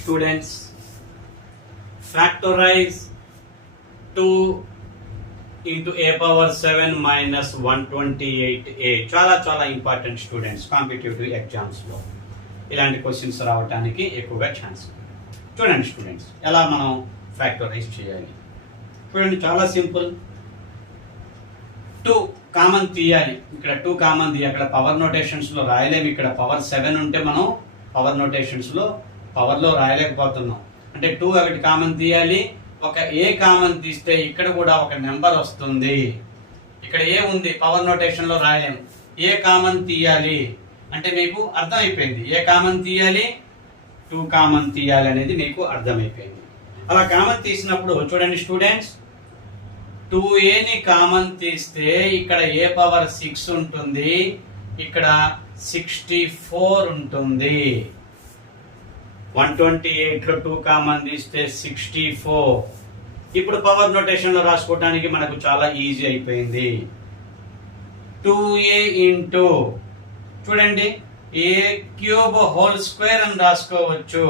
Students, factorize 2 into a power 7 minus 128a. చాలా important students competitive ఎగ్జామ్స్లో ఇలాంటి questions రావడానికి ఎక్కువగా ఛాన్స్. చూడండి స్టూడెంట్స్, ఎలా మనం ఫ్యాక్టరైజ్ చేయాలి. చూడండి, చాలా సింపుల్. 2 కామన్ తీయాలి. ఇక్కడ 2 కామన్ తీయాలి. అక్కడ పవర్ నోటేషన్స్లో రాయలేము. ఇక్కడ పవర్ 7 ఉంటే మనం పవర్ నోటేషన్స్లో పవర్లో రాయలేకపోతున్నాం. అంటే 2 ఒకటి కామన్ తీయాలి. ఒక ఏ కామన్ తీస్తే ఇక్కడ కూడా ఒక నెంబర్ వస్తుంది. ఇక్కడ ఏ ఉంది, పవర్ నోటేషన్ లో రాయలేము. ఏ కామన్ తీయాలి అంటే మీకు అర్థమైపోయింది. ఏ కామన్ తీయాలి, 2 కామన్ తీయాలి అనేది మీకు అర్థమైపోయింది. అలా కామన్ తీసినప్పుడు చూడండి స్టూడెంట్స్, 2aని కామన్ తీస్తే ఇక్కడ ఏ పవర్ 6 ఉంటుంది, ఇక్కడ 64 ఉంటుంది. 128లో 2 కామన్ తీస్తే 64. ఇప్పుడు పవర్ నోటేషన్ లో రాసుకోవడానికి మనకు చాలా ఈజీ అయిపోయింది. 2a ఇంటూ చూడండి ఏ క్యూబ్ హోల్ స్క్వేర్ అని రాసుకోవచ్చు.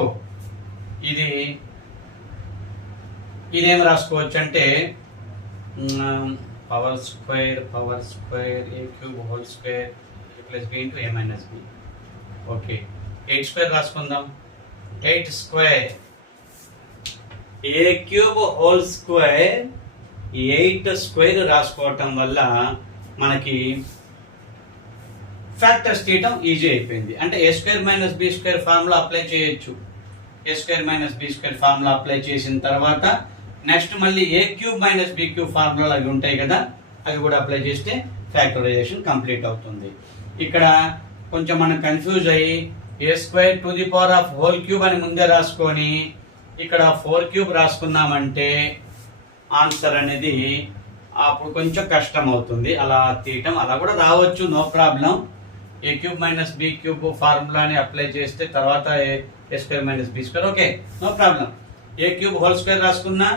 ఇదేం రాసుకోవచ్చు అంటే power square a cube whole square plus b into a minus b. Okay, 8 square రాసుకుందాం. 8 square a cube whole square 8 square రాసుకోవటం వల్ల మనకి ఫ్యాక్టర్స్ తీయటం ఈజీ అయిపోయింది. అంటే a square minus b square formula apply చేయొచ్చు. A square minus b square formula apply చేసిన తర్వాత నెక్స్ట్ మళ్ళీ a cube minus b cube ఫార్ములాలు అవి ఉంటాయి కదా, అవి కూడా అప్లై చేస్తే ఫ్యాక్టరైజేషన్ కంప్లీట్ అవుతుంది. ఇక్కడ కొంచెం మనం కన్ఫ్యూజ్ అయ్యి a square to the power of whole cube అని ముందే రాసుకొని ఇక్కడ 4 క్యూబ్ రాసుకున్నామంటే ఆన్సర్ అనేది అప్పుడు కొంచెం కష్టం అవుతుంది. అలా తీయటం అలా కూడా రావచ్చు, no problem. A cube minus b cube ఫార్ములాని అప్లై చేస్తే తర్వాత a square minus b square, okay, no problem. A cube whole square రాసుకున్నా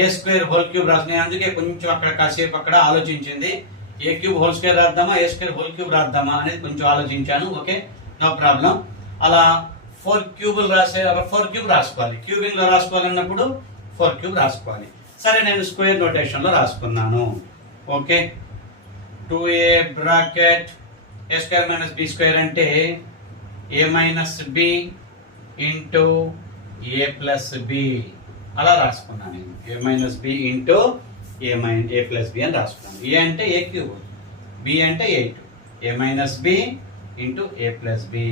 ఏ స్క్వేర్ హోల్ క్యూబ్ రాసుకున్నా, అందుకే కొంచెం అక్కడ కాసేపు అక్కడ ఆలోచించింది. ఏ క్యూబ్ హోల్ స్క్వేర్ రాద్దామా, ఏ స్క్వేర్ హోల్ క్యూబ్ రాద్దామా అనేది కొంచెం ఆలోచించాను. Okay, no problem. అలా 4 క్యూబులు 4 క్యూబ్ రాసుకోవాలి. క్యూబింగ్ లో రాసుకోవాలన్నప్పుడు 4 క్యూబ్ రాసుకోవాలి. సరే, నేను స్క్వేర్ నోటేషన్ లో రాసుకున్నాను. Okay, 2a bracket a square minus b square అంటే a minus b into a plus b అలా రాసుకున్నాను నేను. A minus b into a plus b అని రాసుకున్నాను. ఏ అంటే ఏ క్యూబ్, బి అంటే 8. A minus b into a plus b.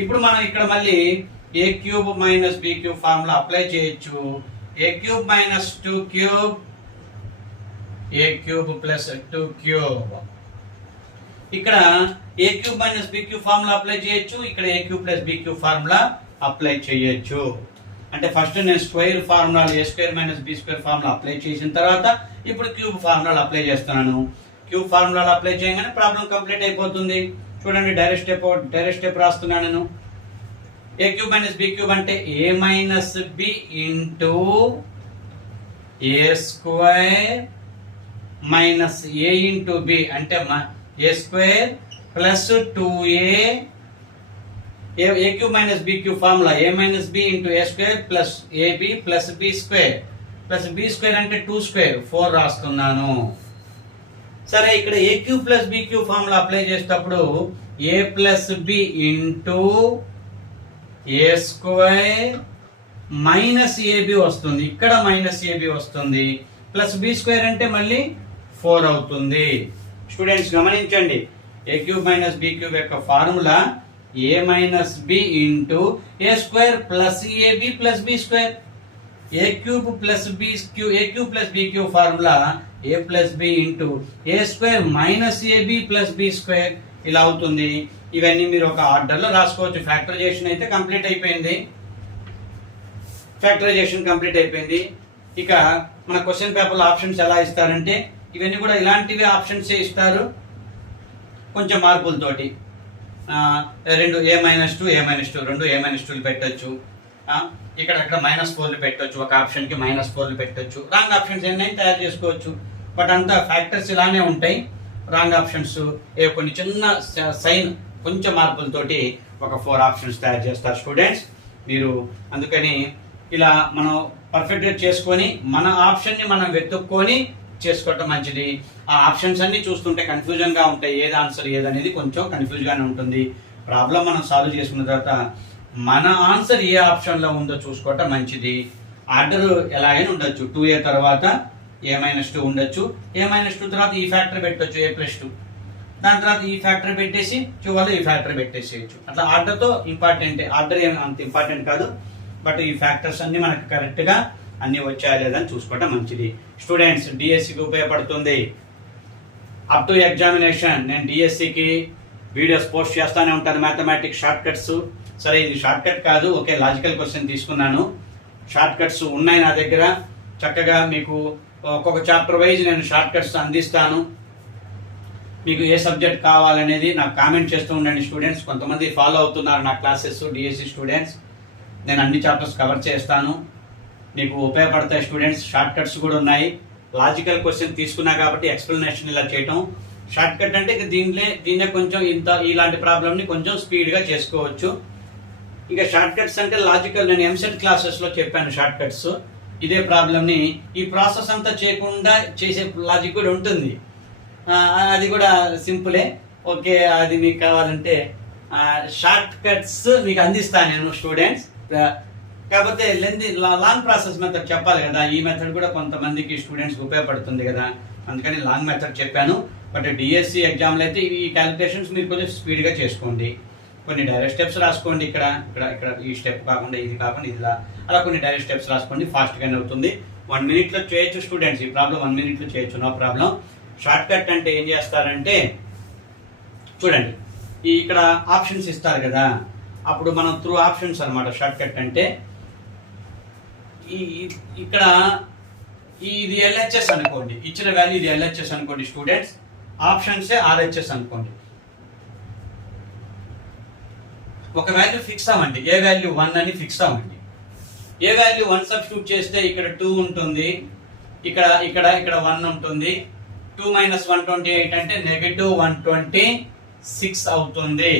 ఇప్పుడు మనం ఇక్కడ మళ్ళీ a cube minus b cube formula apply చేయొచ్చు. A cube minus 2 cube a cube plus 2 cube. ఇక్కడ a cube minus b cube formula apply చేయొచ్చు, ఇక్కడ a cube plus b cube formula apply చేయొచ్చు. అంటే ఫస్ట్ నేను square formula a square minus b square formula apply చేసిన తర్వాత ఇప్పుడు cube ఫార్ములాలు అప్లై చేస్తున్నాను. క్యూబ్ ఫార్ములాలు అప్లై చేయగానే ప్రాబ్లం కంప్లీట్ అయిపోతుంది. చూడండి, డైరెక్ట్ స్టెప్ రాస్తున్నాను నేను. A cube minus b cube అంటే a minus b into a square minus a into b అంటే a square plus 2a. A cube minus b cube formula a minus b into a square plus ab plus b square plus b square అంటే 2 square 4 రాస్తున్నాను. సరే, ఇక్కడ a cube plus b cube formula apply చేసేటప్పుడు a plus b into a square minus ab వస్తుంది. ఇక్కడ minus ab వస్తుంది. Plus b square అంటే మళ్ళీ 4 అవుతుంది. స్టూడెంట్స్ గమనించండి, a cube minus b cube యొక్క formula a minus b into a square plus ab plus b square. A cube plus b cube a cube plus b cube formula a plus b into a square minus ab plus b square ఇలా అవుతుంది. ఇవన్నీ మీరు ఒక order లో రాసుకోవచ్చు. Factorisation అయితే complete అయిపోయింది. ఇక మన క్వశ్చన్ పేపర్లో ఆప్షన్స్ ఎలా ఇస్తారంటే ఇవన్నీ కూడా ఇలాంటివి ఆప్షన్స్ ఇస్తారు, కొంచెం మార్పులతోటి. 2 a మైనస్ 2 2 a మైనస్ 2 పెట్టచ్చు. ఇక్కడ -4 పెట్టొచ్చు. ఒక ఆప్షన్ కి -4 పెట్టొచ్చు. రాంగ్ ఆప్షన్స్ ఎన్నైనా తయారు చేసుకోవచ్చు. బట్ అంతా ఫ్యాక్టర్స్ ఇలానే ఉంటాయి. రాంగ్ ఆప్షన్స్ కొన్ని చిన్న సైన్ కొంచెం మార్పులతోటి ఒక 4 ఆప్షన్స్ తయారు చేస్తారు స్టూడెంట్స్. మీరు అందుకని ఇలా మనం పర్ఫెక్ట్గా చేసుకొని మన ఆప్షన్ని మనం వెతుక్కొని చేసుకోవటం మంచిది. ఆ ఆప్షన్స్ అన్ని చూస్తుంటే కన్ఫ్యూజన్గా ఉంటాయి, ఏది ఆన్సర్ ఏదనేది కొంచెం కన్ఫ్యూజ్గానే ఉంటుంది. ప్రాబ్లం మనం సాల్వ్ చేసుకున్న తర్వాత మన ఆన్సర్ ఏ ఆప్షన్లో ఉందో చూసుకోవటం మంచిది. ఆర్డర్ ఎలాగైనా ఉండొచ్చు, 2a తర్వాత a-2 ఉండొచ్చు, a-2 తర్వాత ఈ ఫ్యాక్టర్ పెట్టొచ్చు, a+2, దాని తర్వాత ఈ ఫ్యాక్టర్ పెట్టేసి చివరిలో ఈ ఫ్యాక్టర్ పెట్టేసేయచ్చు. అట్లా ఆర్డర్తో ఇంపార్టెంటే, ఆర్డర్ ఏం అంత ఇంపార్టెంట్ కాదు, బట్ ఈ ఫ్యాక్టర్స్ అన్ని మనకు కరెక్ట్గా అన్ని వచ్చాయా లేదని చూసుకోవటం మంచిది. స్టూడెంట్స్, డిఎస్సికి ఉపయోగపడుతుంది. అప్ టు ఎగ్జామినేషన్ నేను డిఎస్సికి వీడియోస్ పోస్ట్ చేస్తూనే ఉంటాను, మ్యాథమెటిక్స్ షార్ట్ కట్స్. సరే ఇది షార్ట్ కట్ కాదు, ఓకే లాజికల్ క్వశ్చన్ తీసుకున్నాను, షార్ట్ కట్స్ ఉన్నాయి నా దగ్గర. చక్కగా మీకు ఒక్కొక్క చాప్టర్ వైజ్ నేను షార్ట్ కట్స్ అందిస్తాను. మీకు ఏ సబ్జెక్ట్ కావాలనేది నాకు కామెంట్ చేస్తూ ఉండండి స్టూడెంట్స్. కొంతమంది ఫాలో అవుతున్నారు నా క్లాసెస్, డిఎస్సి స్టూడెంట్స్. నేను అన్ని చాప్టర్స్ కవర్ చేస్తాను, మీకు ఉపయోగపడతాయి స్టూడెంట్స్. షార్ట్ కట్స్ కూడా ఉన్నాయి. లాజికల్ క్వశ్చన్ తీసుకున్నా కాబట్టి ఎక్స్ప్లెనేషన్ ఇలా చేయటం. షార్ట్ కట్ అంటే దీన్నే కొంచెం ఇలాంటి ప్రాబ్లమ్ని కొంచెం స్పీడ్గా చేసుకోవచ్చు. ఇంకా షార్ట్ కట్స్ అంటే లాజికల్, నేను ఎంసెట్ క్లాసెస్లో చెప్పాను షార్ట్ కట్స్. ఇదే ప్రాబ్లమ్ని ఈ ప్రాసెస్ అంతా చేయకుండా చేసే లాజిక్ కూడా ఉంటుంది, అది కూడా సింపులే. ఓకే, అది మీకు కావాలంటే షార్ట్ కట్స్ మీకు అందిస్తాను నేను స్టూడెంట్స్. కాకపోతే లాంగ్ ప్రాసెస్ మెథడ్ చెప్పాలి కదా, ఈ మెథడ్ కూడా కొంతమందికి స్టూడెంట్స్కి ఉపయోగపడుతుంది కదా, అందుకని లాంగ్ మెథడ్ చెప్పాను. బట్ డిఎస్సి ఎగ్జామ్లో అయితే ఈ క్యాలిక్యులేషన్స్ మీరు కొంచెం స్పీడ్గా చేసుకోండి. కొన్ని డైరెక్ట్ స్టెప్స్ రాసుకోండి, ఇక్కడ ఇక్కడ ఇక్కడ ఈ స్టెప్ కాకుండా ఇది కాకుండా ఇదిలా, అలా కొన్ని డైరెక్ట్ స్టెప్స్ రాసుకోండి, ఫాస్ట్గానే అవుతుంది. 1 minute చేయొచ్చు స్టూడెంట్స్, ఈ ప్రాబ్లం 1 minute చేయొచ్చు, నో ప్రాబ్లం. షార్ట్ కట్ అంటే ఏం చేస్తారంటే చూడండి, ఇక్కడ ఆప్షన్స్ ఇస్తారు కదా, అప్పుడు మనం త్రూ ఆప్షన్స్ అనమాట షార్ట్ కట్ అంటే. ఇక్కడ ఇది ఎల్హెచ్ఎస్ అనుకోండి, ఇచ్చిన వాల్యూ ఇది ఎల్హెచ్ఎస్ అనుకోండి స్టూడెంట్స్, ఆప్షన్సే ఆర్హెచ్ఎస్ అనుకోండి. ఒక వాల్యూ ఫిక్స్ అవ్వండి, ఏ వాల్యూ 1 అని ఫిక్స్ అవ్వండి. ఏ వాల్యూ 1 సబ్స్టిట్యూట్ చేస్తే ఇక్కడ 2 ఉంటుంది, ఇక్కడ ఇక్కడ ఇక్కడ 1 ఉంటుంది. 2 - 128 అంటే -126 అవుతుంది.